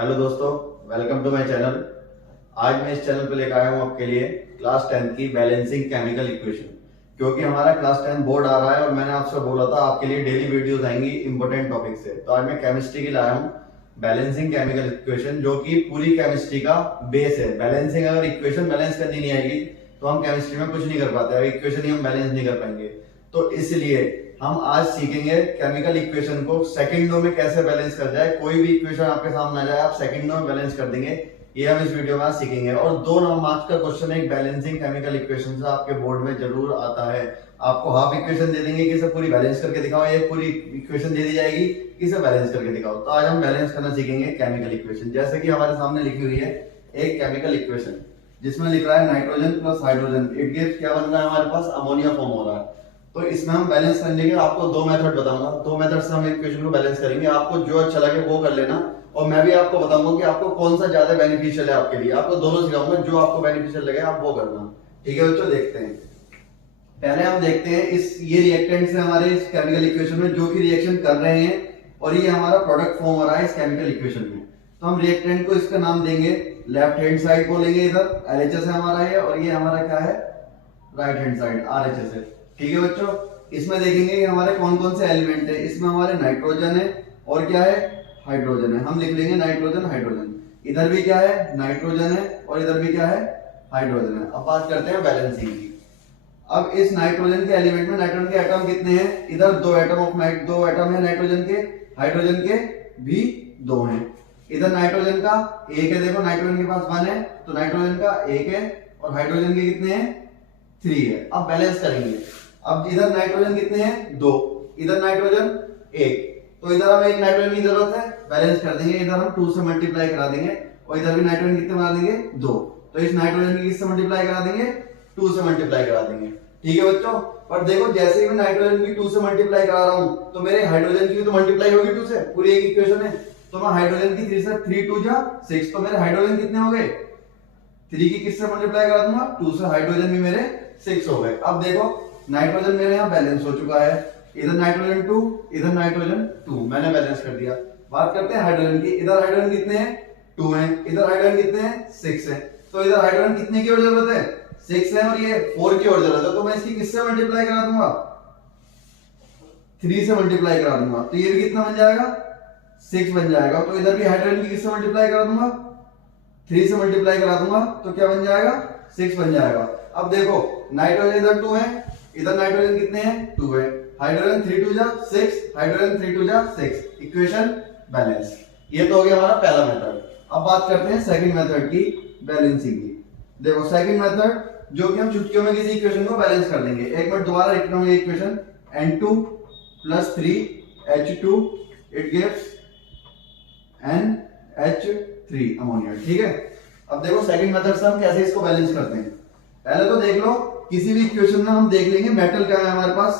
Hello दोस्तों, welcome to my channel. आज मैं इस चैनल पे लेकर आया हूँ आपके लिए क्लास 10 की बैलेंसिंग केमिकल इक्वेशन। क्योंकि हमारा क्लास 10 बोर्ड आ रहा है और मैंने आपसे बोला था आपके लिए डेली वीडियोस आएंगी इंपॉर्टेंट टॉपिक से। तो आज मैं केमिस्ट्री की लाया हूँ बैलेंसिंग केमिकल इक्वेशन, जो कि पूरी केमिस्ट्री का बेस है। बैलेंसिंग, अगर इक्वेशन बैलेंस करनी नहीं आएगी तो हम केमिस्ट्री में कुछ नहीं कर पाते। अगर इक्वेशन ही हम बैलेंस नहीं कर पाएंगे तो इसलिए हम आज सीखेंगे केमिकल इक्वेशन को सेकंडों में कैसे बैलेंस कर जाए। कोई भी इक्वेशन आपके सामने आ जाए आप सेकंडों में बैलेंस कर देंगे, ये हम इस वीडियो में आज सीखेंगे। और 2 मार्क्स का क्वेश्चन एक बैलेंसिंग केमिकल इक्वेशन से आपके बोर्ड में जरूर आता है। आपको हाफ इक्वेशन दे देंगे कि इसे पूरी बैलेंस करके दिखाओ, या पूरी इक्वेशन दे दी जाएगी कि इसे बैलेंस करके दिखाओ। तो आज हम बैलेंस करना सीखेंगे केमिकल इक्वेशन। जैसे कि हमारे सामने लिखी हुई है एक केमिकल इक्वेशन जिसमें लिख रहा है nitrogen plus hydrogen it gives, क्या बन रहा है हमारे पास, अमोनिया फॉर्म हो रहा है। तो इसमें हम बैलेंस करने के आपको 2 मेथड बताऊंगा। 2 मेथड से हम इक्वेशन को बैलेंस करेंगे। आपको जो अच्छा लगे वो कर लेना, और मैं भी आपको बताऊंगा कि आपको कौन सा ज्यादा बेनिफिशियल है आपके लिए। आपको दोनों सिखाऊंगा, जो आपको बेनिफिशियल लगे आप वो करना। ठीक है बच्चों, देखते हैं। पहले हम देखते हैं ये रिएक्टेंट्स है हमारे इस केमिकल इक्वेशन में जो कि रिएक्शन कर रहे हैं, और ये हमारा प्रोडक्ट फॉर्म हो रहा है इस केमिकल इक्वेशन में। तो हम रिएक्टेंट को इसका नाम देंगे, लेफ्ट हैंड साइड को लेंगे, इधर LHS है हमारा ये, और ये हमारा क्या है, राइट हैंड साइड RHS है। ठीक है बच्चों, इसमें देखेंगे कि हमारे कौन कौन से एलिमेंट है। इसमें हमारे नाइट्रोजन है और क्या है, हाइड्रोजन है। हम लिख लेंगे नाइट्रोजन हाइड्रोजन। इधर भी क्या है, नाइट्रोजन है, और इधर भी क्या है, हाइड्रोजन है। अब बात करते हैं बैलेंसिंग की। अब इस नाइट्रोजन के एलिमेंट में नाइट्रोजन के एटम कितने हैं, इधर 2 एटम है नाइट्रोजन के, हाइड्रोजन के भी 2 हैं। इधर नाइट्रोजन का 1 है, देखो नाइट्रोजन के पास 1 है, तो नाइट्रोजन का 1 है, और हाइड्रोजन के कितने हैं, 3 है। अब बैलेंस करेंगे। अब इधर नाइट्रोजन कितने हैं, 2, इधर नाइट्रोजन 1, तो इधर हमें 1 नाइट्रोजन की जरूरत है, बैलेंस कर देंगे। इधर हम 2 से मल्टीप्लाई करा देंगे, और इधर भी नाइट्रोजन कितने बना देंगे, 2। तो इस नाइट्रोजन की किससे मल्टीप्लाई करा देंगे, 2 से मल्टीप्लाई करा देंगे। ठीक है बच्चों, पर देखो जैसे ही मैं नाइट्रोजन की 2 से मल्टीप्लाई करा रहा हूं तो मेरे हाइड्रोजन की भी तो मल्टीप्लाई होगी 2 से, पूरी एक इक्वेशन है। तो मैं हाइड्रोजन की 3 से 3 2 जा 6, तो मेरे हाइड्रोजन कितने हो गए, 3 की किससे मल्टीप्लाई करा दूंगा, 2 से, हाइड्रोजन भी मेरे 6 हो गए। अब देखो नाइट्रोजन मेरे यहाँ बैलेंस हो चुका है, इधर नाइट्रोजन 2, इधर नाइट्रोजन 2, मैंने बैलेंस कर दिया। बात करते हैं हाइड्रोजन की। इधर हाइड्रोजन कितने हैं, 2 हैं, इधर हाइड्रोजन कितने हैं, 6 हैं। तो इधर हाइड्रोजन कितने की और जरूरत है, 6 है, और ये 4 की और जरूरत है। तो मैं इसकी किससे मल्टीप्लाई करा दूंगा, 3 से मल्टीप्लाई करा दूंगा, तो ये भी कितना बन जाएगा, 6 बन जाएगा। तो इधर भी हाइड्रोजन की किससे मल्टीप्लाई करा दूंगा, 3 से मल्टीप्लाई करा दूंगा, तो क्या बन जाएगा, 6 बन जाएगा। अब देखो नाइट्रोजन इधर 2 है, इधर नाइट्रोजन कितने हैं, 2 है, हाइड्रोजन 3 2 जा 6, हाइड्रोजन 3 2 जा 6, इक्वेशन बैलेंस। ये तो हो गया हमारा पहला मेथड। अब बात करते हैं सेकंड मेथड की, बैलेंसिंग की। देखो सेकंड मेथड जो कि हम चुटकियों में किसी इक्वेशन को बैलेंस कर देंगे। एक मिनट दोबारा लिखता हूं ये equation, N2 + 3H2 it gives NH3 ammonia. ठीक है, अब देखो सेकंड मेथड से हम कैसे इसको बैलेंस करते हैं। पहले तो देख लो किसी भी इक्वेशन में हम देख लेंगे मेटल क्या है हमारे पास।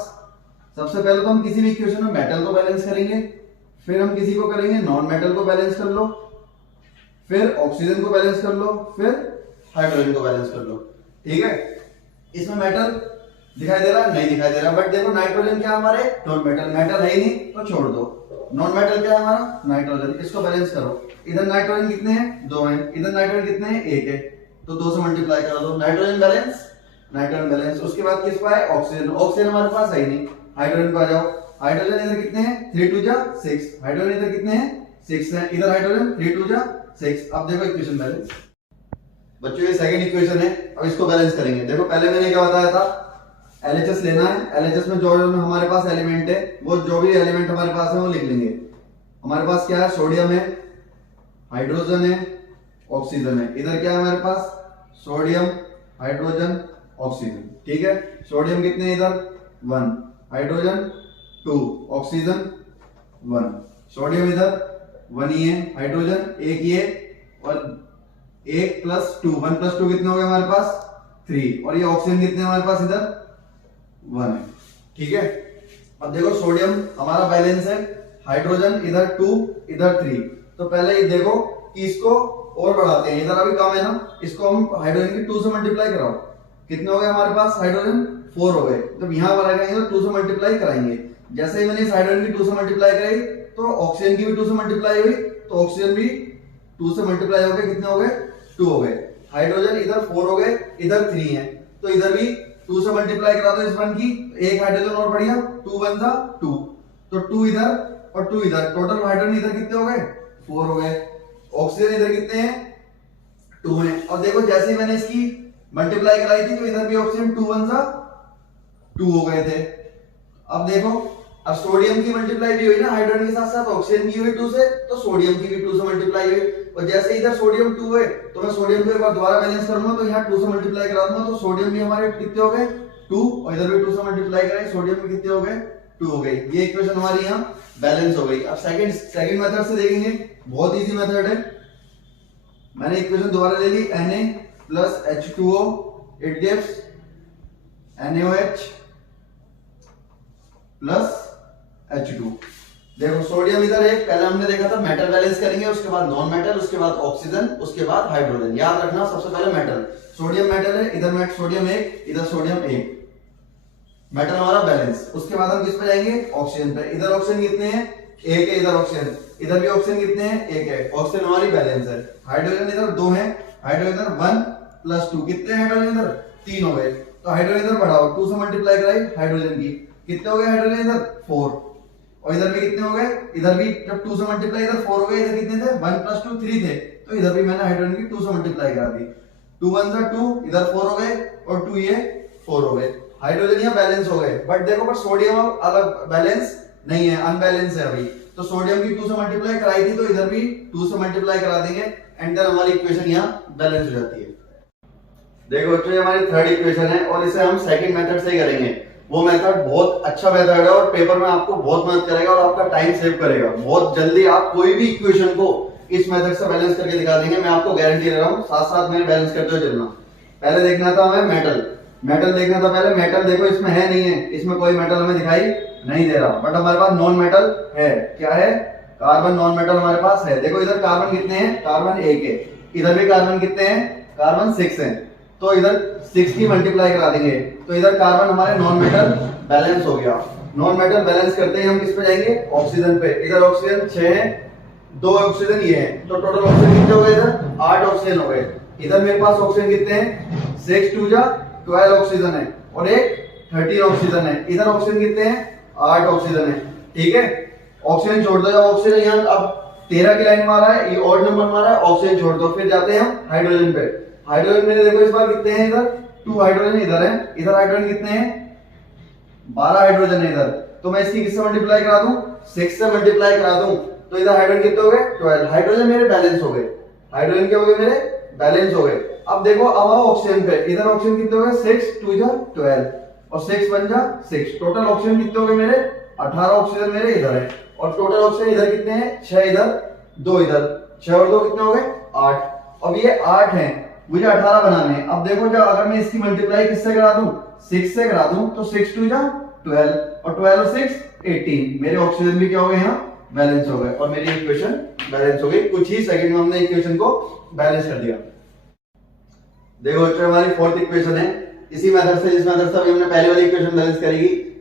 सबसे पहले तो हम किसी भी इक्वेशन में मेटल को बैलेंस करेंगे, फिर हम किसी को करेंगे नॉन मेटल को बैलेंस कर लो, फिर ऑक्सीजन को बैलेंस कर लो, फिर हाइड्रोजन को बैलेंस कर लो। ठीक है, इसमें मेटल दिखाई दे रहा है, नहीं दिखाई दे रहा, बट देखो नाइट्रोजन क्या हमारे नॉन मेटल, मेटल है ही नहीं तो छोड़ दो। नॉन मेटल क्या है हमारा, नाइट्रोजन, इसको बैलेंस करो। इधर नाइट्रोजन कितने हैं, 2 हैं, इधर नाइट्रोजन कितने हैं, 1 है, तो 2 से मल्टीप्लाई करा दो, नाइट्रोजन बैलेंस, नाइट्रोजन बैलेंस। उसके बाद किस पाए, ऑक्सीजन, ऑक्सीजन हमारे पास है ही नहीं, हाइड्रोजन पर आ जाओ। हाइड्रोजन इधर कितने हैं, 3 2 जा 6, हाइड्रोजन इधर कितने हैं, 6 है, इधर हाइड्रोजन 3 2 जा 6। अब देखो इक्वेशन बैलेंस। बच्चों ये सेकंड इक्वेशन है, अब इसको बैलेंस करेंगे। देखो पहले मैंने क्या बताया था, LHS लेना है, LHS में जो हमारे पास एलिमेंट है, वो जो भी एलिमेंट हमारे पास है वो लिख लेंगे। हमारे पास क्या है, सोडियम है, हाइड्रोजन है, ऑक्सीजन है। इधर क्या है हमारे पास, सोडियम, हाइड्रोजन, ऑक्सीजन। ठीक है, सोडियम कितने हैं इधर, 1, हाइड्रोजन 2, ऑक्सीजन 1। सोडियम इधर 1 ही है, हाइड्रोजन 1 ही है, और 1 + 2, 1 + 2 कितने हो गए हमारे पास, 3, और ये ऑक्सीजन कितने हमारे पास इधर 1 है। ठीक है, अब देखो सोडियम हमारा बैलेंस है, हाइड्रोजन इधर 2 इधर 3। तो पहले ये देखो कि इसको और बढ़ाते हैं, इधर अभी कम है ना, इसको हम हाइड्रोजन की 2 से मल्टीप्लाई कराओ, कितने हो गए हमारे पास, हाइड्रोजन 4 हो गए। तो यहां बढ़ाएंगे तो 2 से मल्टीप्लाई कराएंगे। जैसे ही मैंने इस हाइड्रोजन की 2 से मल्टीप्लाई कराई तो ऑक्सीजन की भी 2 से मल्टीप्लाई हुई, तो ऑक्सीजन भी 2 से मल्टीप्लाई हो गए, कितने हो गए 2 हो गए। हाइड्रोजन इधर 4 हो गए, इधर 3 है, तो इधर भी 2 से मल्टीप्लाई करा दो इस वन की, एक हाइड्रोजन और बढ़िया, 2 वन जा 2, तो 2 इधर और 2 इधर, टोटल हाइड्रोजन इधर कितने हो गए 4 हो गए। ऑक्सीजन इधर कितने हैं 2 हैं। और देखो जैसे ही मैंने इसकी मल्टीप्लाई कराई थी तो इधर भी ऑक्सीजन 2 वन जा 2 हो गए थे। अब देखो, अब सोडियम की मल्टीप्लाई भी हुई ना हाइड्रोजन के साथ साथ, ऑक्सीजन की हुई 2 से, तो सोडियम की भी 2 से मल्टीप्लाई हुई। और जैसे इधर सोडियम 2 है तो मैं सोडियम को एक बार दोबारा बैलेंस करूंगा, तो यहाँ 2 से मल्टीप्लाई करा दूंगा, तो सोडियम भी हमारे कितने हो गए 2, और इधर भी 2 से मल्टीप्लाई कराए, सोडियम भी कितने हो गए 2 हो गए। ये इक्वेशन हमारी यहाँ बैलेंस हो गई। अब सेकंड मेथड से देखेंगे, बहुत इजी मेथड है। मैंने इक्वेशन दोबारा ले ली, Na plus H2O, it gives NaOH plus H2। देखो सोडियम इधर है, पहले हमने देखा था मेटल बैलेंस करेंगे, उसके बाद नॉन मेटल, उसके बाद ऑक्सीजन, उसके बाद हाइड्रोजन। याद रखना सबसे पहले मेटल, सोडियम मेटल है, इधर सोडियम 1, इधर सोडियम 1, मेटल हमारा बैलेंस। उसके बाद हम किस पे जाएंगे ऑक्सीजन पे। इधर ऑक्सीजन कितने हैं 1 है, इधर ऑक्सीजन, इधर भी ऑक्सीजन कितने हैं 1 है, ऑक्सीजन हमारी बैलेंस है। हाइड्रोजन इधर 2 है, हाइड्रोजन इधर 1 प्लस 2, कितने हाइड्रोजन इधर 3 हो गए, तो हाइड्रोजन इधर बढ़ाओ, 2 से मल्टीप्लाई कराई हाइड्रोजन की, कितने हो गए हाइड्रोजन इधर 4, और इधर भी कितने हो गए, इधर भी जब 2 से मल्टीप्लाई इधर 4 हो गए, इधर कितने थे 1 प्लस 2 3 थे, तो इधर भी मैंने हाइड्रोजन की 2 से मल्टीप्लाई करा दी, 2 1 जा 2, इधर 4 हो गए और 2 ये 4 हो गए। हाइड्रोजन यहाँ बैलेंस हो गए, बट देखो पर सोडियम अलग बैलेंस नहीं है, अनबैलेंस है अभी, तो सोडियम की 2 से मल्टीप्लाई कराई थी, तो इधर भी 2 से मल्टीप्लाई करा देंगे, एंड देन हमारी इक्वेशन यहाँ बैलेंस हो जाती है। देखो बच्चों, ये हमारी थर्ड इक्वेशन है और इसे हम सेकंड मेथड से ही करेंगे। वो मेथड बहुत अच्छा मेथड है और पेपर में आपको बहुत मदद करेगा और आपका टाइम सेव करेगा। बहुत जल्दी आप कोई भी इक्वेशन को इस मेथड से बैलेंस करके दिखा देंगे, मैं आपको गारंटी दे रहा हूँ। साथ साथ में बैलेंस करते हुए चलना। पहले देखना था हमें मेटल, मेटल देखना था पहले। मेटल देखो इसमें है नहीं है, इसमें कोई मेटल हमें दिखाई नहीं दे रहा, बट हमारे पास नॉन मेटल है। क्या है, कार्बन नॉन मेटल हमारे पास है। देखो इधर कार्बन कितने हैं, कार्बन 1 है, इधर भी कार्बन कितने हैं, कार्बन 6 है, तो इधर 6 की मल्टीप्लाई करा देंगे, तो इधर कार्बन हमारे नॉन मेटल बैलेंस हो गया। नॉन मेटल बैलेंस करते ही हम किस पे जाएंगे, ऑक्सीजन पे। इधर ऑक्सीजन 6 है, 2 ऑक्सीजन ये है, तो टोटल ऑक्सीजन कितने हो गए, इधर 8 ऑक्सीजन हो गए। इधर मेरे पास ऑक्सीजन कितने हैं, 6 2 जा 12 ऑक्सीजन है और एक 13 ऑक्सीजन है। इधर ऑक्सीजन कितने हैं, 8 ऑक्सीजन है। ठीक है, ऑक्सीजन छोड़ दो, जब ऑक्सीजन यहाँ अब 13 की लाइन मारा है, ये ऑड नंबर मारा है, ऑक्सीजन छोड़ दो। फिर जाते हैं हम हाइड्रोजन पे। हाइड्रोजन मेरे देखो इस बार कितने हैं, इधर 2 हाइड्रोजन इधर है, इधर हाइड्रोजन कितने हैं 12 हाइड्रोजन है इधर, तो मैं इसकी किससे मल्टीप्लाई करा दूं, 6 से मल्टीप्लाई करा दूं, तो इधर हाइड्रोजन कितने हो गए 12। हाइड्रोजन मेरे बैलेंस हो गए, हाइड्रोजन क्या हो गए मेरे बैलेंस हो गए। अब देखो अब आओ ऑक्सीजन पे। इधर ऑक्सीजन कितने हो गए, 6 2 जा 12 और 6 1 जा 6, टोटल ऑक्सीजन कितने हो गए मेरे 18 ऑक्सीजन मेरे इधर है, और टोटल ऑक्सीजन इधर कितने हैं 6 इधर 2 इधर, 6 और 2 कितने हो गए 8। अब ये 8 है, मुझे 18 बनाने हैं। अब देखो जब अगर मैं इसकी मल्टीप्लाई किससे करा दूं, 6 से करा दूं, तो 6 2 जा 12 और 12 और 6 18, मेरे ऑक्सीजन भी क्या हो गए यहाँ बैलेंस हो गए और मेरी इक्वेशन बैलेंस हो गई। कुछ ही सेकंड में हमने इक्वेशन को बैलेंस कर दिया। देखो बच्चों हमारी फोर्थ इक्वेशन है, इसी मेथड से, जिस मेथड से अभी हमने पहले वाली इक्वेशन बैलेंस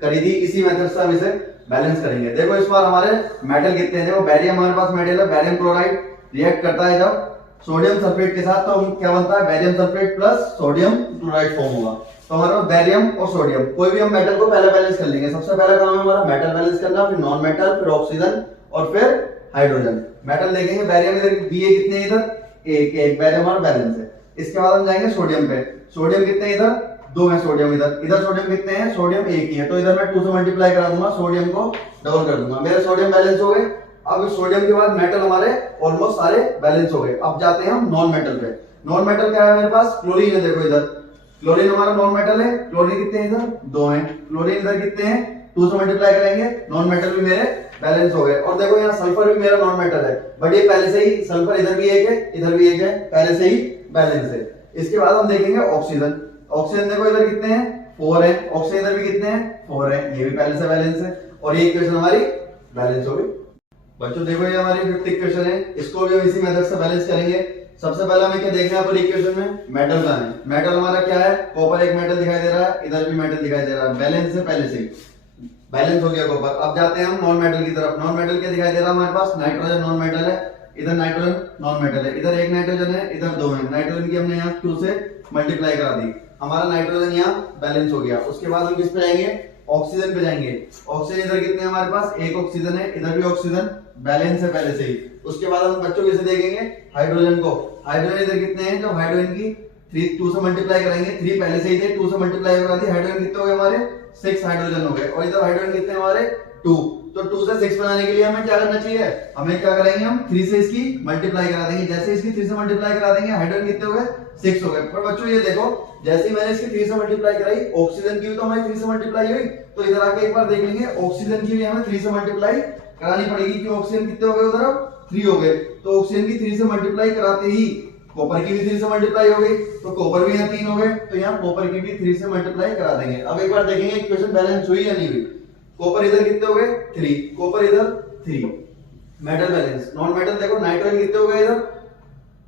करी थी, इसी मेथड से हम इसे बैलेंस करेंगे। देखो इस बार हमारे मेटल कितने हैं, देखो बैरियम हमारे पास मेटल है, बैरियम क्लोराइड रिएक्ट करता है जब सोडियम सल्फेट के साथ, तो क्या बनता है barium sulphate plus sodium chloride form होगा। तो हमारे पास बैरियम और सोडियम, कोई भी हम मेटल को पहले बैलेंस कर लेंगे। सबसे पहला काम है हमारा मेटल बैलेंस करना, फिर नॉन मेटल, फिर ऑक्सीजन और फिर हाइड्रोजन। मेटल देखेंगे, बैरियम इधर Ba कितने इधर एक बैरियम हमारा बैलेंस है। इसके बाद हम जाएंगे सोडियम पे। सोडियम कितने इधर 2 है, सोडियम इधर सोडियम कितने हैं, सोडियम 1 ही है, तो इधर मैं 2 से मल्टीप्लाई करा दूंगा, सोडियम को डबल कर दूंगा, मेरे सोडियम बैलेंस हो गए। अब सोडियम के बाद मेटल हमारे ऑलमोस्ट सारे बैलेंस हो गए। अब जाते हैं हम नॉन मेटल पे। नॉन मेटल क्या है मेरे पास, क्लोरीन है। देखो इधर क्लोरीन हमारा नॉन मेटल है, क्लोरीन कितने हैं इधर 2 हैं, क्लोरीन इधर कितने हैं 2 से मल्टीप्लाई करेंगे, नॉन मेटल भी मेरे बैलेंस हो गए। और देखो यहाँ सल्फर भी मेरा नॉन मेटल है, बट ये पहले से ही सल्फर इधर भी 1 है, इधर भी 1 है, पहले से ही बैलेंस है। इसके बाद हम देखेंगे ऑक्सीजन। ऑक्सीजन देखो इधर कितने हैं 4 है, ऑक्सीजन इधर भी कितने हैं 4 है, ये भी पहले से बैलेंस है, और ये इक्वेशन हमारी बैलेंस हो गई। बच्चों देखो ये हमारी फिफ्थ इक्वेशन है, इसको भी हम इसी मेथड से बैलेंस करेंगे। सबसे पहले हमें क्या देखना है पूरी इक्वेशन में, मेटल का है। मेटल हमारा क्या है, कॉपर एक मेटल दिखाई दे रहा है, इधर भी मेटल दिखाई दे रहा है, बैलेंस है, पहले से ही बैलेंस हो गया कॉपर। अब जाते हैं हम नॉन मेटल की तरफ। नॉन मेटल क्या दिखाई दे रहा है हमारे पास, नाइट्रोजन नॉन मेटल है, इधर नाइट्रोजन नॉन मेटल है, इधर एक नाइट्रोजन है, इधर दो है। नाइट्रोजन की हमने यहाँ 2 से मल्टीप्लाई करा दी, हमारा नाइट्रोजन यहाँ बैलेंस हो गया। उसके बाद हम किस पे जाएंगे, ऑक्सीजन पे जाएंगे। ऑक्सीजन इधर कितने हमारे पास, एक ऑक्सीजन है, इधर भी ऑक्सीजन बैलेंस है पहले से ही। उसके बाद हम बच्चों किसे देखेंगे, हाइड्रोजन को। हाइड्रोजन इधर कितने हैं, जब हाइड्रोजन की 2 से मल्टीप्लाई करेंगे, 3 पहले से ही थे, 2 से मल्टीप्लाई करा दी, हाइड्रोजन कितने हो गए हमारे 6 हाइड्रोजन हो गए। और इधर हाइड्रोजन कितने हमारे 2। तो 2 से 6 बनाने के लिए हमें क्या करना चाहिए, हमें क्या करेंगे, हम 3 से इसकी मल्टीप्लाई करा देंगे। जैसे इसकी 3 से मल्टीप्लाई करा देंगे, हाइड्रोजन कितने हो गए 6 हो गए। पर बच्चों ये देखो, जैसे ही मैंने इसकी 3 से मल्टीप्लाई कराई, ऑक्सीजन की भी तो हमारी 3 से मल्टीप्लाई हुई, तो इधर आके एक बार देख लेंगे ऑक्सीजन की भी हमें 3 से मल्टीप्लाई करानी पड़ेगी, क्योंकि ऑक्सीजन कितने हो गए उधर अब 3 हो गए। तो ऑक्सीजन की 3 से मल्टीप्लाई कराते ही कॉपर की भी 3 से मल्टीप्लाई हो गई, तो कॉपर भी यहाँ 3 हो गए, तो यहाँ कॉपर की भी 3 से मल्टीप्लाई करा देंगे। अब एक बार देखेंगे इक्वेशन बैलेंस हुई या नहीं हुई। कॉपर इधर कितने हो गए 3, कॉपर इधर 3, मेटल बैलेंस। नॉन मेटल देखो, नाइट्रोजन कितने हो गए इधर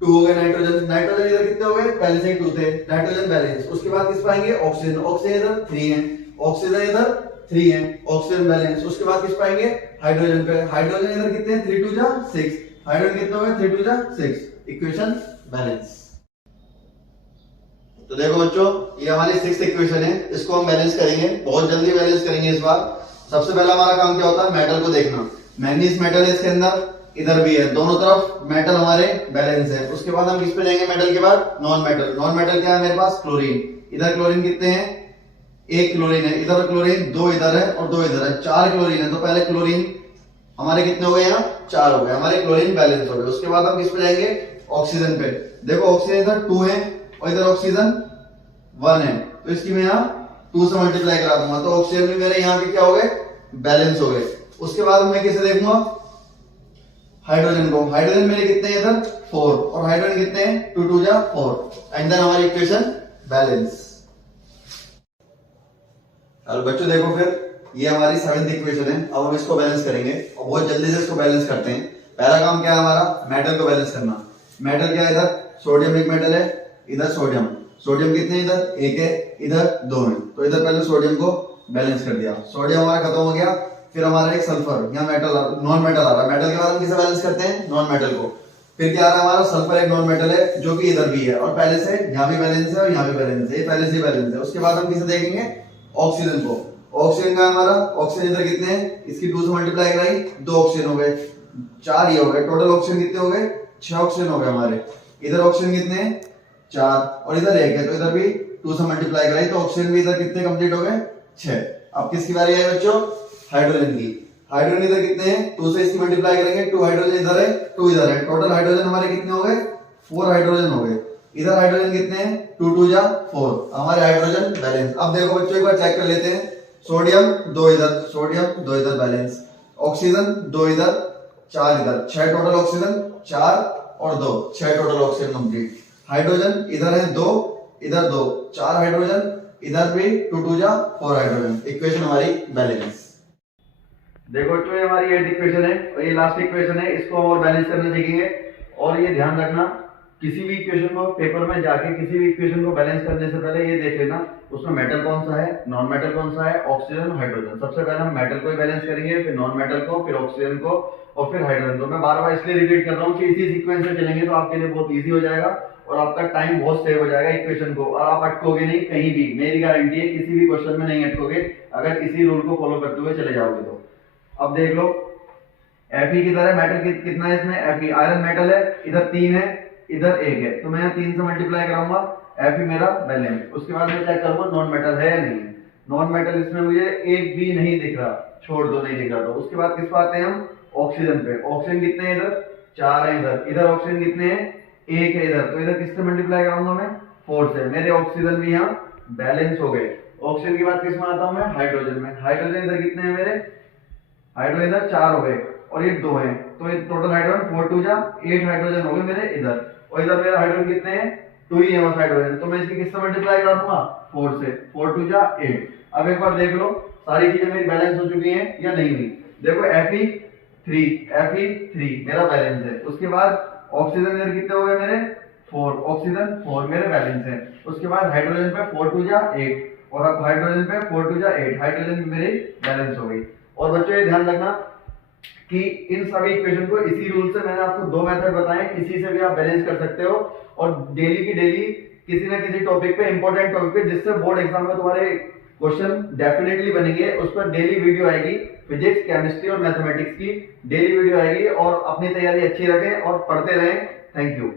2 हो गए, नाइट्रोजन नाइट्रोजन इधर कितने हो गए, पहले से ही 2 थे, नाइट्रोजन बैलेंस। उसके बाद किस पाएंगे, ऑक्सीजन। ऑक्सीजन इधर 3 है, ऑक्सीजन इधर 3 है, ऑक्सीजन बैलेंस। उसके बाद किस पाएंगे, हाइड्रोजन पे। हाइड्रोजन इधर कितने हैं, 3 2 जा 6, हाइड्रोजन कितने हो गए 3 2 जा 6, इक्वेशन बैलेंस। तो देखो बच्चों, ये हमारी 6th इक्वेशन है, इसको हम बैलेंस करेंगे, बहुत जल्दी बैलेंस करेंगे इस बार। सबसे पहला हमारा काम क्या होता है, मेटल को देखना। मैग्नीज मेटल है इसके अंदर, इधर भी है, दोनों तरफ मेटल हमारे बैलेंस है। उसके बाद हम किस पे जाएंगे, मेटल के बाद नॉन मेटल। नॉन मेटल क्या है मेरे पास, क्लोरीन। इधर क्लोरीन कितने हैं, 1 क्लोरीन है, इधर क्लोरीन 2 इधर है और 2 इधर है, 4 क्लोरीन है। तो पहले क्लोरीन हमारे कितने हो गए, यहाँ 4 हो गए, हमारे क्लोरीन बैलेंस हो गए। उसके बाद हम किस पे जाएंगे, ऑक्सीजन पे। देखो ऑक्सीजन इधर 2 है और इधर ऑक्सीजन 1 है, तो इसकी मैं यहाँ 2 से मल्टीप्लाई करा दूंगा, तो ऑक्सीजन भी मेरे यहाँ के क्या हो गए, बैलेंस हो गए। उसके बाद मैं किसे देखूंगा, हाइड्रोजन को। हाइड्रोजन मेरे कितने हैं इधर 4 और हाइड्रोजन कितने हैं 2 2 जा 4, एंड देन हमारी इक्वेशन बैलेंस। और बच्चों देखो, फिर ये हमारी 7th इक्वेशन है। अब हम इसको बैलेंस करेंगे और बहुत जल्दी से इसको बैलेंस करते हैं। पहला काम क्या है हमारा, मेटल को बैलेंस करना। मेटल क्या है, इधर सोडियम एक मेटल है, इधर सोडियम। सोडियम कितने हैं, इधर 1 है, इधर 2 है, तो इधर पहले सोडियम को बैलेंस कर दिया। सोडियम हमारा खत्म हो गया। फिर हमारा एक सल्फर, यहाँ मेटल नॉन मेटल आ रहा है। मेटल के बाद हम किसे बैलेंस करते हैं, नॉन मेटल को। फिर क्या आ रहा है हमारा, सल्फर एक नॉन मेटल है, जो कि इधर भी है और पहले से यहाँ भी बैलेंस है और यहाँ भी बैलेंस है, ये पहले से ही बैलेंस है। उसके बाद हम किसे देखेंगे, ऑक्सीजन को। ऑक्सीजन का हमारा, ऑक्सीजन इधर कितने हैं, इसकी 2 से मल्टीप्लाई कराई, 2 ऑक्सीजन हो गए, 4 ये हो गए, टोटल ऑक्सीजन कितने हो गए 6 ऑक्सीजन हो गए हमारे। इधर ऑक्सीजन कितने हैं 4 और इधर 1 है, तो इधर भी 2 से मल्टीप्लाई कराई, तो ऑक्सीजन भी इधर कितने कंप्लीट हो गए 6। अब किसकी बारी है बच्चों, हाइड्रोजन की। हाइड्रोजन इधर कितने हैं, 2 से इसकी मल्टीप्लाई करेंगे, 2 हाइड्रोजन इधर है, 2 इधर है, टोटल हाइड्रोजन हमारे कितने हो गए 4 हाइड्रोजन हो गए। इधर हाइड्रोजन कितने हैं 2 2 जा 4, हमारे हाइड्रोजन बैलेंस। अब देखो बच्चों, एक बार चेक कर लेते हैं। सोडियम 2 इधर, सोडियम 2 इधर बैलेंस, ऑक्सीजन 2 इधर 4 इधर, 6 टोटल ऑक्सीजन, 4 और 2 6 टोटल ऑक्सीजन कंप्लीट। हाइड्रोजन इधर है 2 इधर 2, 4 हाइड्रोजन, इधर भी 2 2 जा 4 हाइड्रोजन, इक्वेशन हमारी बैलेंस। देखो बच्चों, ये हमारी 8th इक्वेशन है और ये लास्ट इक्वेशन है, इसको हम और बैलेंस करने सीखेंगे। और ये ध्यान रखना, किसी भी इक्वेशन को पेपर में जाके किसी भी इक्वेशन को बैलेंस करने से पहले ये देख लेना उसमें मेटल कौन सा है, नॉन मेटल कौन सा है, ऑक्सीजन हाइड्रोजन। सबसे पहले हम मेटल को ही बैलेंस करेंगे, फिर नॉन मेटल को, फिर ऑक्सीजन को और फिर हाइड्रोजन को। मैं बार बार इसलिए रिपीट कर रहा हूँ कि इसी सीक्वेंस से चलेंगे तो आपके लिए बहुत ईजी हो जाएगा और आपका टाइम बहुत सेव हो जाएगा इक्वेशन को, और आप अटकोगे नहीं कहीं भी, मेरी गारंटी है किसी भी क्वेश्चन में नहीं अटकोगे अगर इसी रूल को फॉलो करते हुए चले जाओगे तो। अब देख लो, Fe किधर है, मेटल कितना है इसमें, Fe आयरन मेटल है, इधर 3 है, इधर 1 है, तो मैं यहाँ 3 से मल्टीप्लाई कराऊंगा, Fe मेरा बैलेंस। उसके बाद मैं चेक करूंगा नॉन मेटल है या नहीं है। नॉन मेटल इसमें मुझे एक भी नहीं दिख रहा, छोड़ दो, नहीं दिख रहा। तो उसके बाद किस पर आते हैं हम, ऑक्सीजन पे। ऑक्सीजन कितने हैं इधर 4 है, इधर ऑक्सीजन कितने हैं 1 है इधर, तो इधर किससे मल्टीप्लाई कराऊंगा मैं 4 से, मेरे ऑक्सीजन भी यहाँ बैलेंस हो गए। ऑक्सीजन के बाद किस में आता हूँ मैं, हाइड्रोजन में। हाइड्रोजन इधर कितने हैं मेरे, हाइड्रोजन इधर 4 हो गए और ये 2 है, तो ये टोटल हाइड्रोजन 4 2 जा 8 हाइड्रोजन हो गए मेरे इधर, और इधर मेरा हाइड्रोजन कितने हैं 2 ही है बस हाइड्रोजन, तो मैं इसकी किससे मल्टीप्लाई कर दूंगा 4 से, 4 2 जा 8। अब एक बार देख लो सारी चीजें मेरी बैलेंस हो चुकी हैं या नहीं हुई। देखो Fe3 मेरा बैलेंस है। उसके बाद ऑक्सीजन इधर कितने हो गए मेरे 4, ऑक्सीजन 4 मेरे बैलेंस है। उसके बाद हाइड्रोजन पे 4 2 जा 8 और अब हाइड्रोजन पे 4 2 जा 8, हाइड्रोजन मेरी बैलेंस हो गई। और बच्चों ये ध्यान रखना, कि इन सभी इक्वेशन को इसी रूल से मैंने आपको दो मेथड बताए, किसी से भी आप बैलेंस कर सकते हो और डेली की डेली किसी ना किसी टॉपिक पे, इंपॉर्टेंट टॉपिक पे, जिससे बोर्ड एग्जाम में तुम्हारे क्वेश्चन डेफिनेटली बनेंगे, उस पर डेली वीडियो आएगी। फिजिक्स, केमिस्ट्री और मैथमेटिक्स की डेली वीडियो आएगी और अपनी तैयारी अच्छी रखें और पढ़ते रहें। Thank you.